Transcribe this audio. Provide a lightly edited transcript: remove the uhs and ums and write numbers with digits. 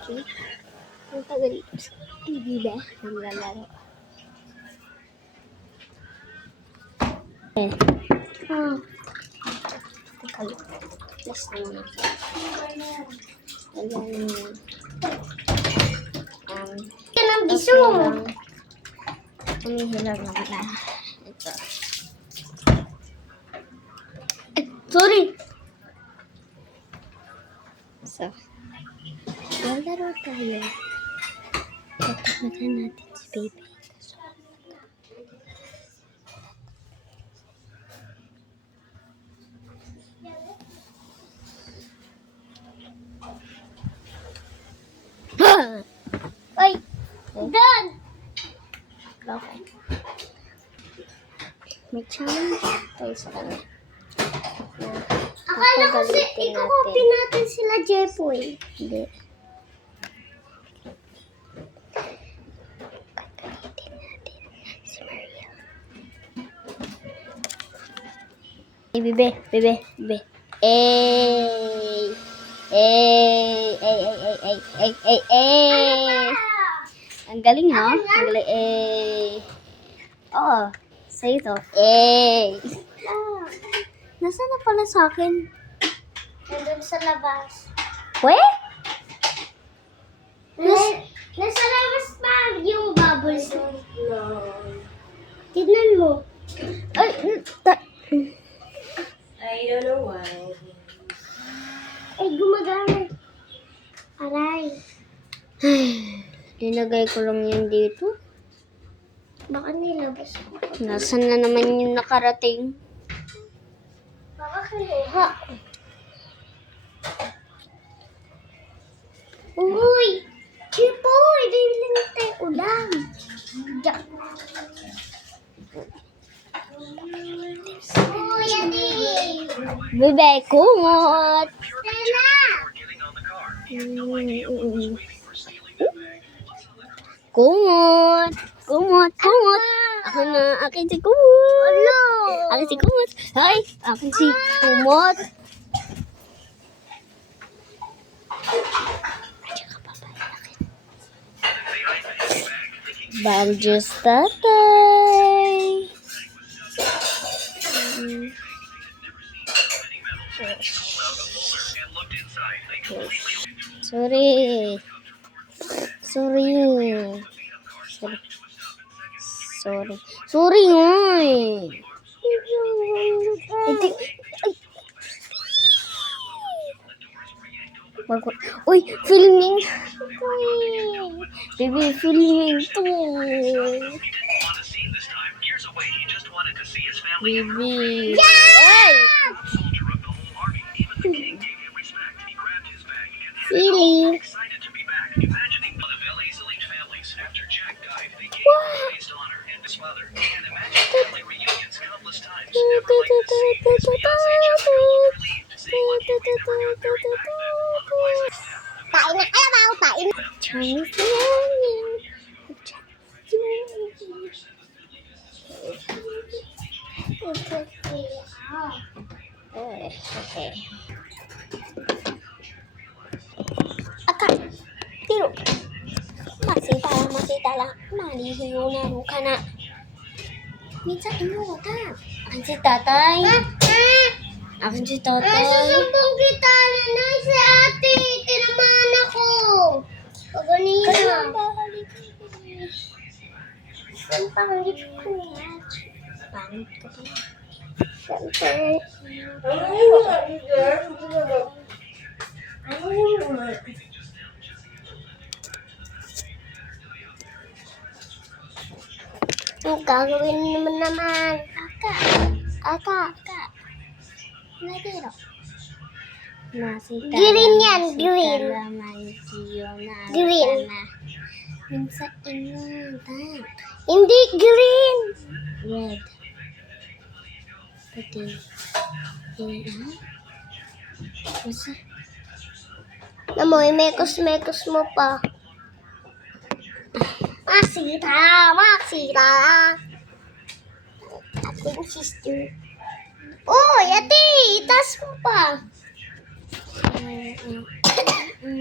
Okay. Ang tagal ito sa TV ba? Naglalaro. Teka lang. Plus naman. Yan ang biso. Umihilang naman na. Ito. Sorry! So, lalaro tayo. Tatawagan natin si baby. Oy! Doon! Okay. May challenge tayo sa kanya. Akala ko ikukupi natin sila Jepoy. Hindi. Si Maria. Hey, bebe. Ang galing, no? Ang galing, Oo. Sa'yo to. Nasaan na pala sa akin? Nandun sa labas. Weh? Nasa labas pa yung bubbles. Tignan mo. Ay, I don't know why. Ay, gumagana. Aray. Nilagay ko lang yan dito. Baka nilabas ko. Nasaan na naman yung nakarating? Baka kinuha. Uy! Jepoy! Bibili na tayo ulam. Diyak. Uy, ati! Bebe, kumot! Stella! Kumot! Ako na, akin si Kumot! Ano? Akin si Kumot! Ay! Akin si Kumot! Banjos tatay! Sorry. Ngoy. Uy, filming. Baby, filming to. Baby. Ay! Silly. Pain na kalabaw, pain. Chinese New Okay. Akak, tiro. Masita lang. Malihiyo na ka na. Minsan inuta. Akin si tatay. Akin si tatay. Nasusumbong kita na si ate. Tinamaan ako. Paganina. Ang pangit ko yan. Pangit ka pa. Siyempre. Ang gagawin naman. Aka. Natiro. Masita Green lang, yan, masita green. lang, mansiyo na Green. na. Minsan inuta. Hindi green. Red. Puti. Masa? Namoy, mekos mo pa. Masita. Ating sister. Oh, ate, itas mo pa.